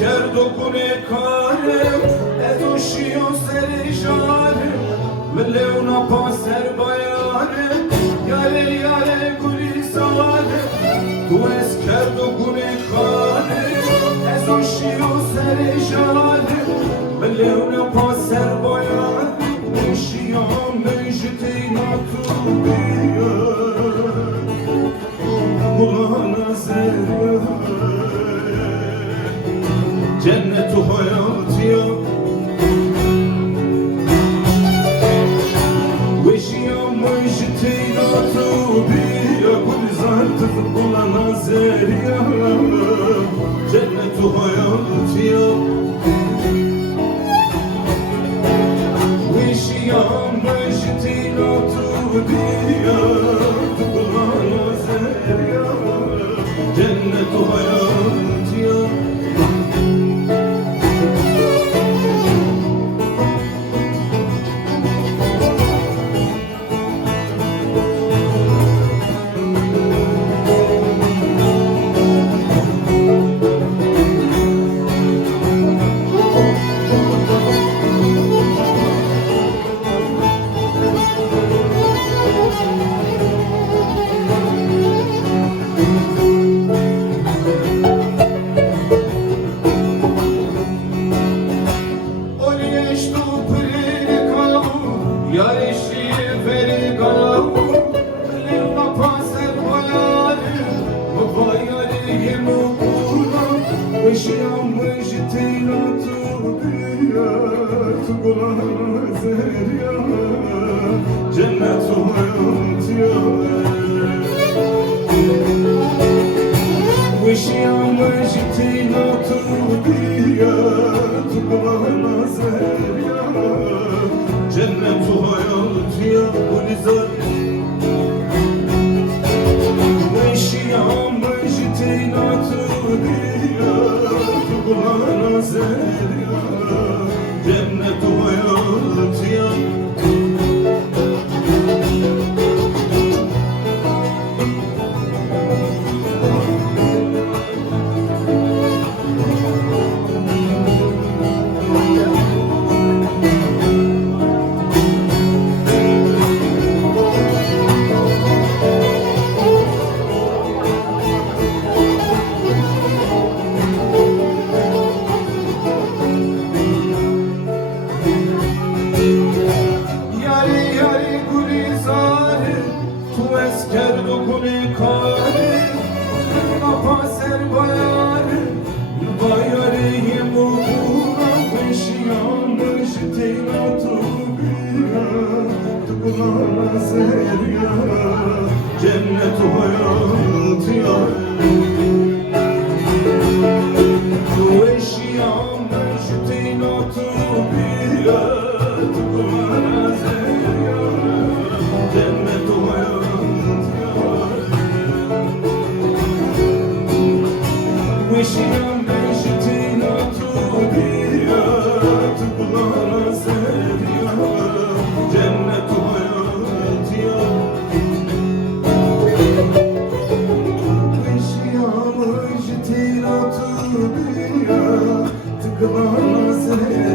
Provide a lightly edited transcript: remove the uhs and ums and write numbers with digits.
اسكردو كوني كارم ادوشيو سريشارم من لونا باسر بايارم يالي يالي كولي سارم تو اسكردو كوني كارم ادوشيو سريشارم من لونا باسر بايارم وشيام مجتي ناتوبيا Kulağına zerre cennet hayat ya Veşiyam mectina tubiya Kul zartıf kulağına zerre cennet hayat ya Veşiyam mectina tubiya Kulağına zerre cennet hayat ya Veşiyam mectina tubiya Kulağına zerya cennet hayat ya Veşiyam mectina tubiya Kulağına zerya cennet hayat ya Veşiyam mectina tubiya Kulağına zerya cennet hayat ya اسکردو کنه کاری نپاسر بایاری مبورا بشیان بشتینا تو بیا تو kulağına zerya cennet hayat ya tu eşyam bşteyna tu bia tu kulağına zerya cennet hayat Veşiyam bşteyna tu bia tu kulağına zerya cennet hayat ya Veşiyam bşteyna tu bia tu kulağına zerya